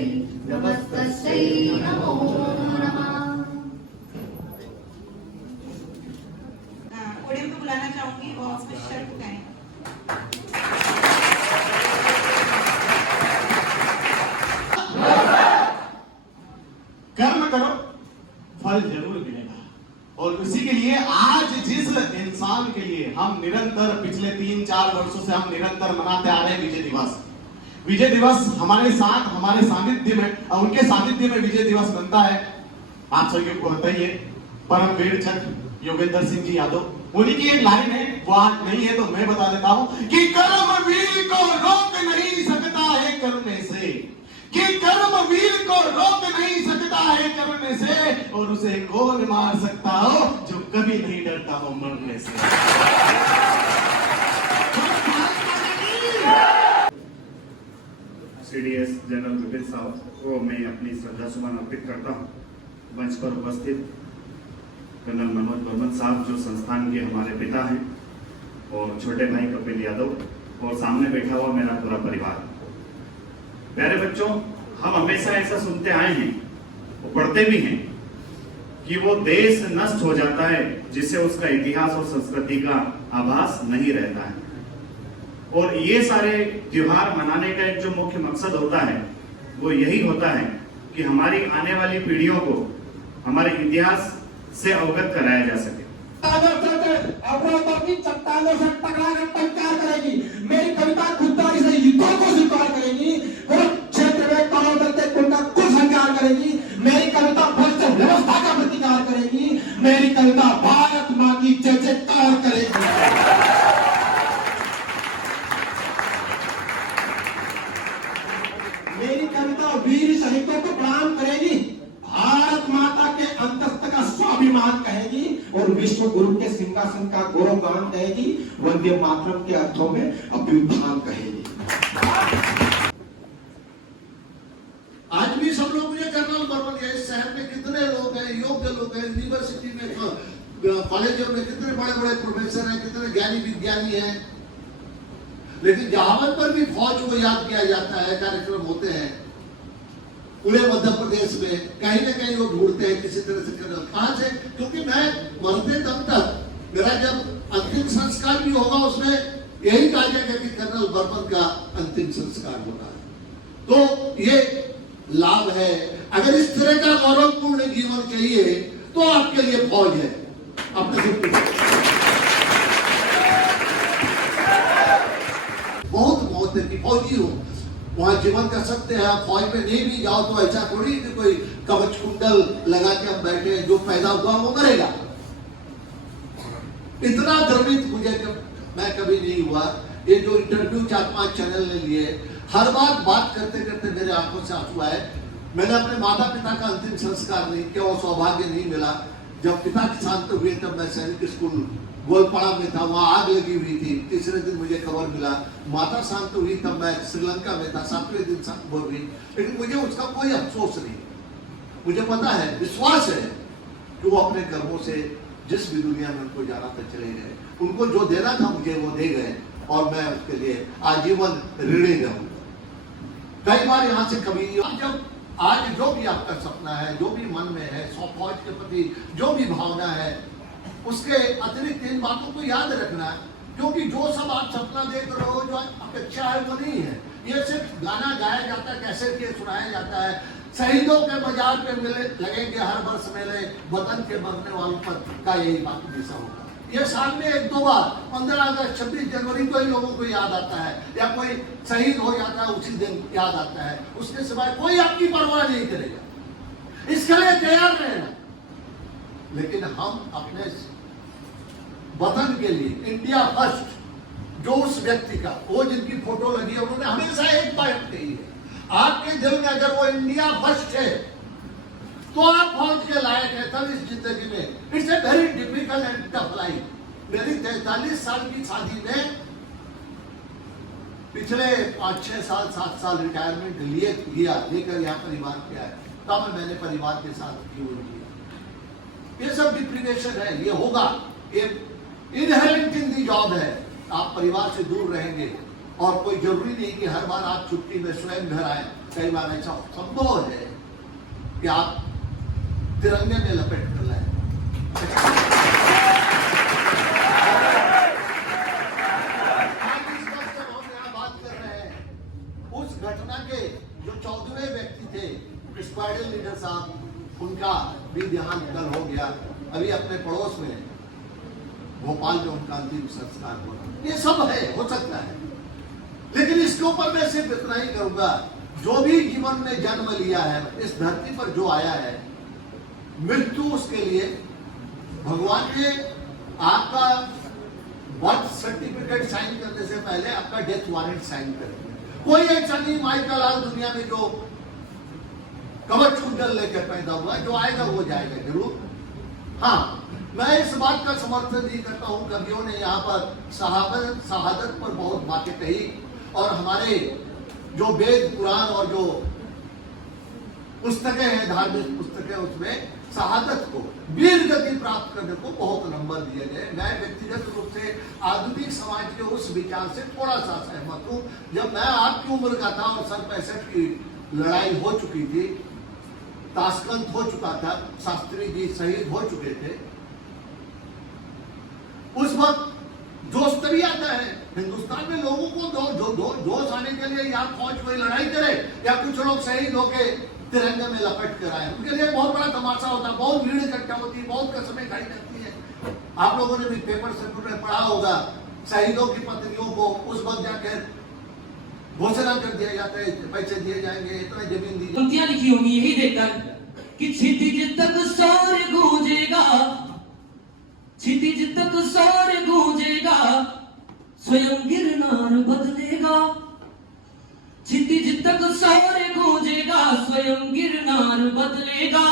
नमस्तस्यै नमो नमः। पोडियम पे बुलाना चाहूंगी और स्पेशल थैंक कर्म करो फल जरूर मिलेगा। और उसी के लिए आज जिस इंसान के लिए हम निरंतर पिछले 3-4 वर्षों से हम निरंतर मनाते आ रहे हैं विजय दिवस हमारे साथ हमारे सानिध्य में उनके सानिध्य में विजय दिवस बनता है। आप सभी को पता ही है, परम वीर छठ योगेंद्र सिंह जी यादव, उन्हीं की एक लाइन है, वो आज नहीं है तो मैं बता देता हूं कि कर्म वीर को रोक नहीं सकता है करने से, कि कर्म वीर को रोक नहीं सकता है करने से, और उसे कौन मार सकता हो जो कभी नहीं डरता हो मरने से। सीडीएस जनरल विपिन साहब को मैं अपनी श्रद्धा सुमन अर्पित करता हूँ। मंच पर उपस्थित कर्नल मनोज बर्मन साहब जो संस्थान के हमारे पिता हैं, और छोटे भाई कपिल यादव, और सामने बैठा हुआ मेरा पूरा परिवार। प्यारे बच्चों, हम हमेशा ऐसा सुनते आए हैं, वो पढ़ते भी हैं कि वो देश नष्ट हो जाता है जिससे उसका इतिहास और संस्कृति का आभास नहीं रहता है। और ये सारे त्योहार मनाने का एक जो मुख्य मकसद होता है वो यही होता है कि हमारी आने वाली पीढ़ियों को हमारे इतिहास से अवगत कराया जा सके। चट्टानों से टकरा कर टंकार करेगी, मेरी कविता खुददारी से युद्धों को स्वीकार करेगी, क्षेत्र में को संकार करेगी, मेरी कविता भ्रष्ट व्यवस्था का प्रतिकार करेगी, मेरी कविता भारत माँ की जय जयकार करेगी। मेरी कविता वीर शहीदों को प्रणाम करेगी, भारत माता के अंतस्थ का स्वाभिमान कहेगी, और विश्व गुरु के सिंहासन का गौरवगान कहेगी, वंदे मातरम के अर्थों में अभ्युत्थान कहेगी। आज भी सब लोग मुझे कर्नल बर्मन, इस शहर में कितने लोग हैं, योग्य लोग हैं, यूनिवर्सिटी में कॉलेजों में कितने बड़े बड़े प्रोफेसर हैं, कितने ज्ञानी विज्ञानी हैं, लेकिन जहां पर भी फौज को याद किया जाता है, कार्यक्रम होते हैं पूरे मध्य प्रदेश में, कहीं ना कहीं वो ढूंढते हैं किसी तरह से कर्नल कहां से, क्योंकि मैं मरते दम तक मेरा जब अंतिम संस्कार भी होगा उसमें यही कहा जाएगा कि कर्नल बर्मन का अंतिम संस्कार होगा। तो ये लाभ है। अगर इस तरह का गौरवपूर्ण जीवन चाहिए तो आपके लिए फौज है। अपने से बहुत मौत है कि फौजी हो वहां जीवन कर सकते हैं। फौज में नहीं भी जाओ तो ऐसा थोड़ी कि कोई कवच कुंडल लगा के हम बैठे हैं, जो पैदा हुआ वो मरेगा। इतना द्रवित मुझे मैं कभी नहीं हुआ। ये जो इंटरव्यू 4-5 चैनल ने लिए, हर बात करते करते मेरे आंखों से आंसू आए। मैंने अपने माता पिता का अंतिम संस्कार नहीं किया, वो सौभाग्य नहीं मिला। जब पिता शांत हुए तब मैं सैनिक स्कूल गोलपाड़ा में था, वहां आग लगी हुई थी। तीसरे दिन मुझे खबर मिला। माता शांत हुई तब मैं श्रीलंका में था, 7वें दिन शांत हुई, लेकिन मुझे उसका कोई अफसोस नहीं। मुझे पता है, विश्वास है कि वो अपने कर्मों से जिस भी दुनिया में उनको जाना था चले गए। उनको जो देना था मुझे वो दे गए, और मैं उसके लिए आजीवन ऋणी रहूं। कई बार यहाँ से कभी जब आज जो भी आपका सपना है, जो भी मन में है, फौज के प्रति जो भी भावना है, उसके अतिरिक्त इन बातों को याद रखना, क्योंकि जो सब आप सपना देख रहे हो, जो अपेक्षा है वो नहीं है। ये सिर्फ गाना गाया जाता है, कैसेट ये सुनाया जाता है। शहीदों के मजार पे मिले लगेंगे हर वर्ष मेले, वतन के मरने वालों पर का यही बात हमेशा होगा। ये साल में 1-2 बार 15 अगस्त 26 जनवरी को ही लोगों को याद आता है, या कोई शहीद हो जाता है उसी दिन याद आता है। उसके सिवाय कोई आपकी परवाह नहीं करेगा। इसके लिए तैयार रहना। लेकिन हम अपने वतन के लिए इंडिया फर्स्ट, जो उस व्यक्ति का, वो जिनकी फोटो लगी है, उन्होंने हमेशा एक बात कही है, आपके दिल में अगर वो इंडिया फर्स्ट है तो आप फौज के लायक है। तब इस जिंदगी में it's a very difficult and tough life. मेरी 43 साल की शादी में पिछले 5-6 साल 7 साल रिटायरमेंट लेकर यहाँ परिवार पे आया, तब मैंने परिवार के साथ जीवन किया। ये सब डिप्रिवेशन है, ये होगा, एक इनहेरेंट इन दी जॉब है। आप परिवार से दूर रहेंगे और कोई जरूरी नहीं कि हर बार आप छुट्टी में स्वयं घर आए। कई बार ऐसा संभव है कि आप तिरंगे में लपेट कर लाए। बात कर रहे हैं उस घटना के जो 14वें व्यक्ति थे स्क्वाड्रन लीडर साहब, उनका भी देहांत कल हो गया। अभी अपने पड़ोस में भोपाल में उनका अंतिम संस्कार हो रहा। ये सब है, हो सकता है, लेकिन इसके ऊपर मैं सिर्फ इतना ही करूंगा, जो भी जीवन में जन्म लिया है, इस धरती पर जो आया है, मृत्यु उसके लिए भगवान ने आपका बर्थ सर्टिफिकेट साइन करने से पहले आपका डेथ वारंट साइन कर दिया। कोई ऐसा नहीं माइकल आज दुनिया में जो कवच कुंडल लेकर पैदा हुआ, जो आएगा वो जाएगा जरूर। हाँ, मैं इस बात का समर्थन नहीं करता हूं, कवियों ने यहाँ पर शहादत पर बहुत बातें कही, और हमारे जो वेद पुराण और जो पुस्तकें हैं, धार्मिक पुस्तकें, उसमें शहादत को, वीर गति प्राप्त करने को बहुत नंबर दिए गए। मैं व्यक्तिगत रूप से आधुनिक समाज के उस विचार से थोड़ा सा सहमत हूँ। जब मैं आपकी उम्र का था और सन 65 की लड़ाई हो चुकी थी, ताशकंद हो चुका था, शास्त्री जी शहीद हो चुके थे, उस वक्त जोश तभी आता है हिंदुस्तान में लोगों को जोश आने के लिए, या फौज कोई लड़ाई करे या कुछ लोग शहीद होके तिरंगे में लपट कर आए, उनके लिए बहुत बड़ा तमाशा होता है, बहुत भीड़ इकट्ठा होती है, बहुत कसमें खाई जाती है। आप लोगों ने भी पेपर से पढ़ा होगा, शहीदों की पत्नियों को उस वक्त जाकर घोषणा कर दिया जाता है, पैसे दिए जाएंगे, इतना जमीन दी। पंक्तियां लिखी होंगी यही देखकर कि क्षितिज तक सौर गूंजेगा, क्षितिज तक सौर गूंजेगा, स्वयं गिरनार बदलेगा, क्षितिज तक सौर गूंजेगा, स्वयं गिरनार बदलेगा,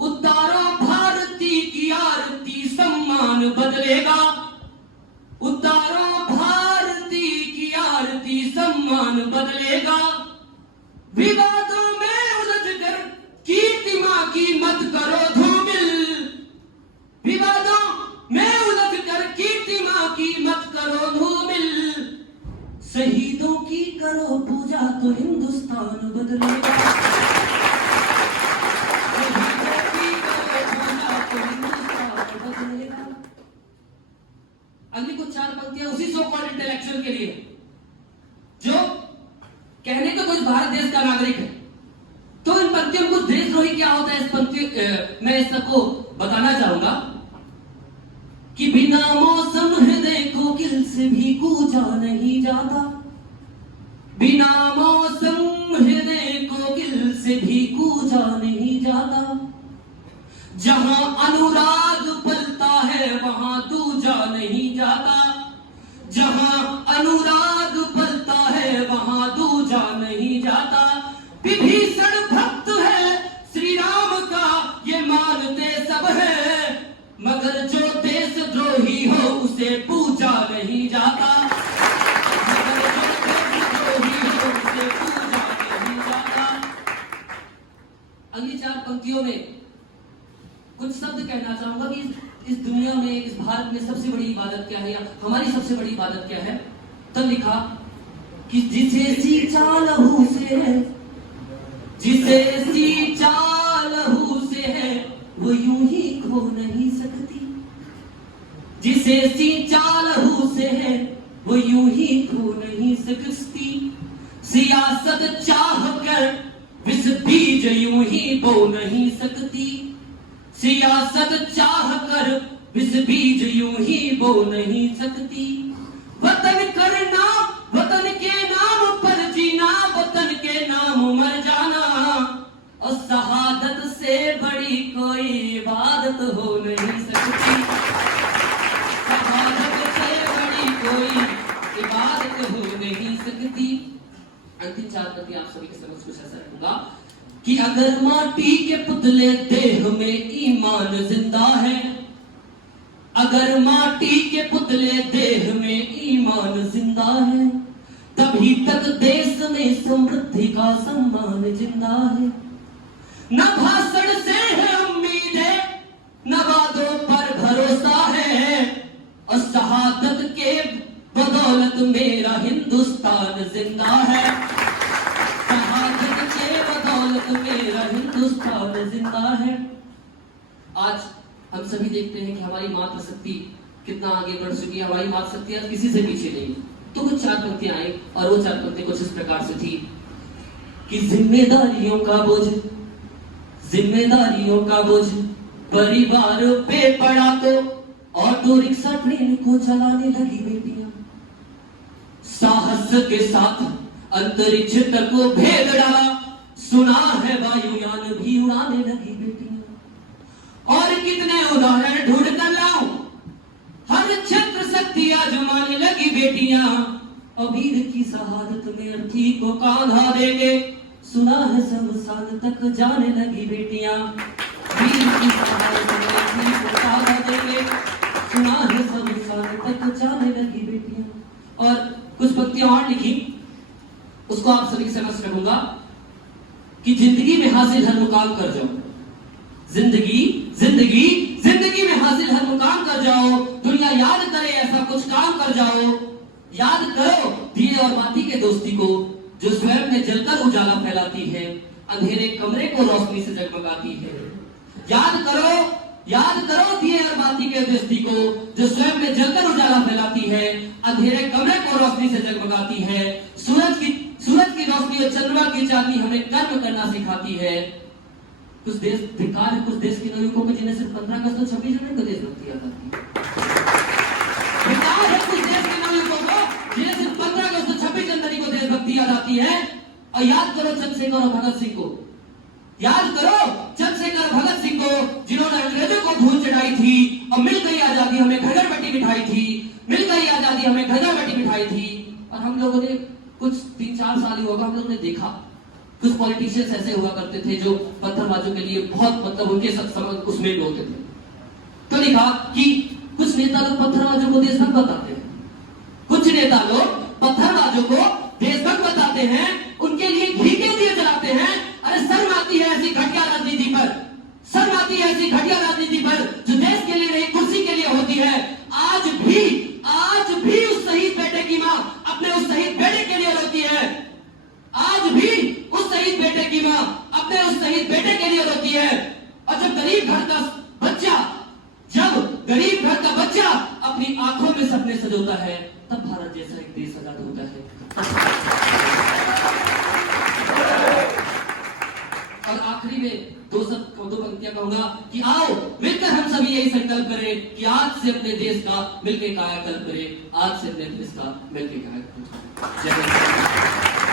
उतारो भारती की आरती, सम्मान बदलेगा, उतारो भारती की आरती, सम्मान बदलेगा, विवादों में उलझकर कीर्ति मां की मत करो धूमिल, विवादों में उलझकर कीर्ति मां की मत करो धूमिल, शहीदों की करो पूजा तो हिंदुस्तान बदलेगा, शहीदों की करो पूजा तो हिंदुस्तान बदलेगा। अगली कुछ 4 पंक्तियां उसी सो कॉल्ड इंटेलेक्चुअल के लिए, जो कहने को कुछ भारत देश का नागरिक है। तो इन पंक्तियों में कुछ देशद्रोही क्या होता है, इस पंक्ति मैं इस सबको बताना चाहूंगा कि बिना मौसम हृदय को किल से भी कूजा नहीं जाता, बिना मौसम हृदय को किल से भी कूजा नहीं जाता, जहां अनुराग पलता है वहां दूजा नहीं जाता, जहां अनुराग पलता है वहां दूजा नहीं जाता, विभीषण भक्त है श्री राम का ये मानते सब है, मगर जो देशद्रोही हो उसे पूजा नहीं जाता, मगर जो देशद्रोही हो उसे पूजा नहीं जाता। अगली 4 पंक्तियों में कुछ शब्द कहना चाहूंगा कि इस दुनिया में, इस भारत में सबसे बड़ी इबादत क्या है, या हमारी सबसे बड़ी इबादत क्या है। तब लिखा कि जिसे सींचा लहू से है, जिसे सींचा लहू से है, वो यूं ही खो नहीं सकती, जिसे सींचा लहू से है, वो यूं ही खो नहीं सकती, सियासत चाह कर विष बीज यूं ही बो नहीं सकती, सियासत चाह कर विष बीज यूं ही बो नहीं सकती, वतन करना, वतन के नाम पर जीना, वतन के नाम मर जाना, और शहादत से बड़ी कोई इबादत हो नहीं सकती, शहादत से बड़ी कोई इबादत हो नहीं सकती। अंतिम 4 पंक्ति आप सभी के समझ कुछ ऐसा रखूंगा कि अगर माटी के पुतले देह में ईमान जिंदा है, अगर माटी के पुतले देह में ईमान जिंदा है, तभी तक देश में समृद्धि का सम्मान जिंदा है, न भाषण से है उम्मीदें, न वादों पर भरोसा है, और शहादत के बदौलत बदौलत मेरा हिंदुस्तान जिंदा है, शहादत के बदौलत मेरा हिंदुस्तान जिंदा है। आज हम सभी देखते हैं कि हमारी मातृशक्ति कितना आगे बढ़ चुकी है। हमारी मातृशक्ति आज किसी से पीछे नहीं। तो कुछ 4 पंक्तियां आई और वो 4 पंक्तियां कुछ इस प्रकार से थी कि जिम्मेदारियों का बोझ परिवार पे पड़ा तो ऑटो रिक्शा ट्रेन को चलाने लगी बेटियां, साहस के साथ अंतरिक्ष तक को भेद डाला, सुना है वायुयान भी उड़ाने लगी बेटियां। और कितने उदाहरण ढूंढ कर लाऊं, हर क्षेत्र शक्ति आजमाने लगी बेटियां, अबीर की शहादत में अर्थी को कांधा देके, सुना है शमशान तक जाने लगी बेटियां, वीर की शहादत में अर्थी को कांधा देके, सुना है शमशान तक जाने लगी बेटियां। और कुछ पंक्तियां और लिखी, उसको आप सभी समझ रखूंगा कि जिंदगी में हासिल हर मुकाम कर जाओ, जिंदगी में हासिल हर मुकाम कर जाओ, दुनिया याद करे ऐसा कुछ काम कर जाओ, याद करो दिए और बाती के दोस्ती को, जो स्वयं में जलकर उजाला फैलाती है, अंधेरे कमरे को रोशनी से जगमगाती है। याद करो दिए और बाती के दोस्ती को, जो स्वयं में जलकर उजाला फैलाती है, अंधेरे कमरे को रोशनी से जगमगाती है। सूरज की रोशनी और चंद्रमा की चांदनी हमें कर्म करना सिखाती है। कुछ देश धिक्कार है, कुछ देश के नागरिकों को जिन्हें सिर्फ 15 अगस्त और 26 जनवरी को देशभक्ति याद आती है। धिक्कार है कुछ देश के नागरिकों को जिन्हें सिर्फ 15 अगस्त और 26 जनवरी को देशभक्ति याद आती है। और याद करो चंद्रशेखर और भगत सिंह को, याद करो चंद्रशेखर और भगत सिंह को, जिन्होंने अंग्रेजों को धूल चढ़ाई थी और मिल गई आजादी हमें घगरबट्टी बिठाई थी, मिल गई आजादी हमें घगरबट्टी बिठाई थी। और हम लोगों ने कुछ 3-4 साल ही होगा, हम लोगों ने देखा कुछ पॉलिटिशियंस ऐसे हुआ करते थे जो पत्थरबाजों के लिए बहुत मतलब उनके उसमें होते थे। तो लिखा कि कुछ नेता लोग पत्थरबाजों को देशभक्त बताते हैं, कुछ नेता लोग पत्थरबाजों को देशभक्त बताते हैं, उनके लिए घी के दिए जलाते हैं। अरे शर्म आती है ऐसी घटिया राजनीति पर, शर्म आती है ऐसी घटिया राजनीति पर जो देश के लिए नहीं कुर्सी के लिए होती है। आज भी उस शहीद बेटे की मां अपने उस शहीद बेटे के लिए रोती है, आज भी उस शहीद बेटे की मां अपने उस शहीद बेटे के लिए रोती है। और जब गरीब घर का बच्चा अपनी आंखों में सपने सजोता है, तब भारत जैसा एक देश आजाद होता है। और आखिरी में 2 पंक्तियां कहूंगा कि आओ मिलकर हम सभी यही संकल्प करें कि आज से अपने देश का मिलकर कायाकल्प करें, आज से अपने देश का मिलकर कायाकल्प करें। जय हिंद।